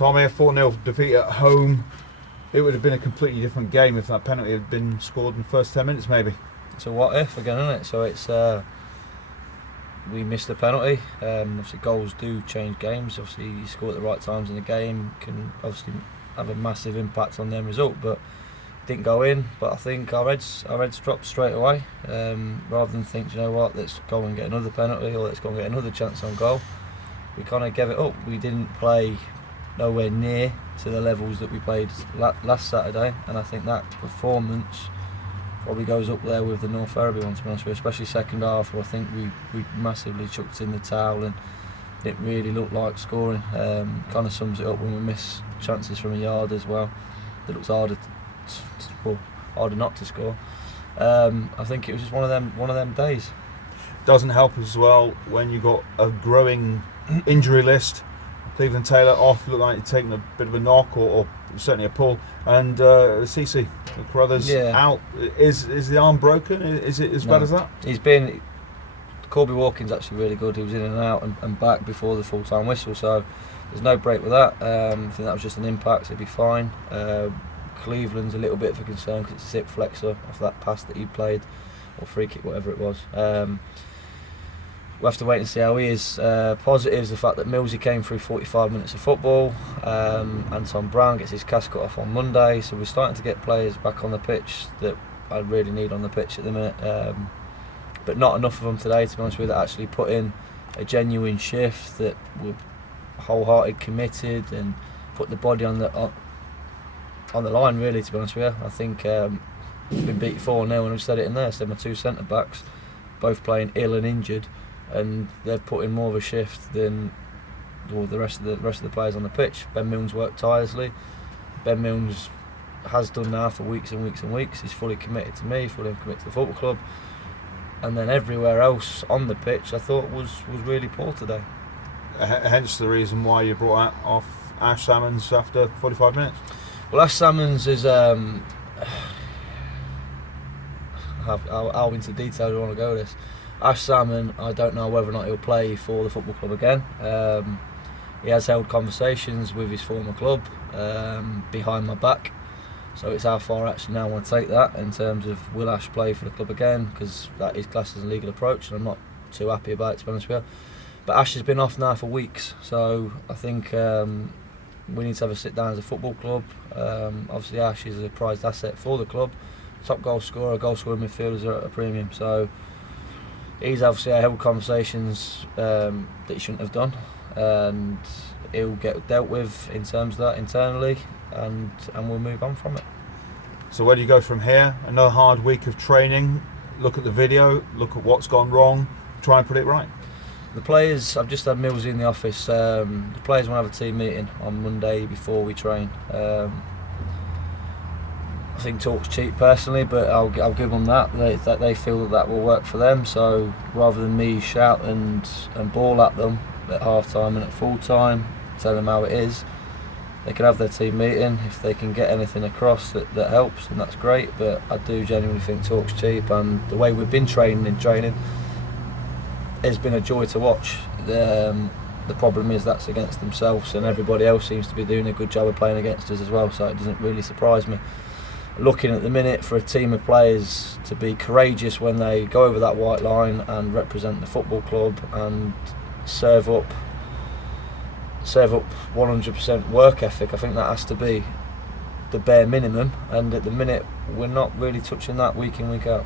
Tommy, a 4-0 defeat at home. It would have been a completely different game if that penalty had been scored in the first 10 minutes, maybe. It's a what if again, isn't it? So it's we missed the penalty. Obviously, goals do change games. Obviously, you score at the right times in the game can obviously have a massive impact on the end result. But didn't go in. But I think our heads dropped straight away. Rather than think, you know what, let's go and get another penalty or let's go and get another chance on goal. We kind of gave it up. We didn't play nowhere near to the levels that we played last Saturday, and I think that performance probably goes up there with the North Ferriby one, to be honest with you, especially second half, where I think we massively chucked in the towel and it really looked like scoring. Kind of sums it up when we miss chances from a yard as well. It looks harder not to score. I think it was just one of them days. Doesn't help as well when you got a growing injury list. Cleveland Taylor off, looked like he'd taken a bit of a knock or certainly a pull, and Cece Carruthers out. Is the arm broken? Is it as bad as that? He's been. Corby Walking's actually really good. He was in and out and back before the full-time whistle, so there's no break with that. I think that was just an impact, so he'll be fine. Cleveland's a little bit of a concern because it's a zip flexor off that pass that he played, or free kick, whatever it was. We'll have to wait and see how he is. Positive is the fact that Millsy came through 45 minutes of football. Anton Brown gets his cast cut off on Monday, so we're starting to get players back on the pitch that I really need on the pitch at the minute. But not enough of them today, to be honest with you, that actually put in a genuine shift, that were wholehearted, committed, and put the body on the line, really, to be honest with you. I think we've been beat 4-0, and I've said it in there. So my two centre backs, both playing ill and injured, and they've put in more of a shift than the rest of the players on the pitch. Ben Milnes worked tirelessly. Ben Milnes has done now for weeks and weeks and weeks. He's fully committed to me, fully committed to the football club, and then everywhere else on the pitch I thought was really poor today. Hence the reason why you brought off Ash Salmons after 45 minutes. Well, Ash Salmons is how into detail do you want to go with this? Ash Salmon, I don't know whether or not he'll play for the football club again. He has held conversations with his former club behind my back, so it's how far I actually now want to take that in terms of will Ash play for the club again, because that is classed as a legal approach and I'm not too happy about it, to be honest with you. But Ash has been off now for weeks, so I think we need to have a sit down as a football club. Obviously Ash is a prized asset for the club, top goal scorer midfielders are at a premium, so he's obviously held conversations that he shouldn't have done, and he'll get dealt with in terms of that internally, and we'll move on from it. So where do you go from here? Another hard week of training, look at the video, look at what's gone wrong, try and put it right. The players, I've just had Millsy in the office, the players want to have a team meeting on Monday before we train. I think talk's cheap personally, but I'll give them that they feel that will work for them. So rather than me shout and ball at them at half time and at full time, tell them how it is, they can have their team meeting. If they can get anything across that helps, then that's great. But I do genuinely think talk's cheap, and the way we've been training has been a joy to watch. The problem is that's against themselves, and everybody else seems to be doing a good job of playing against us as well, so it doesn't really surprise me. Looking at the minute for a team of players to be courageous when they go over that white line and represent the football club and serve up 100% work ethic, I think that has to be the bare minimum, and at the minute we're not really touching that week in, week out.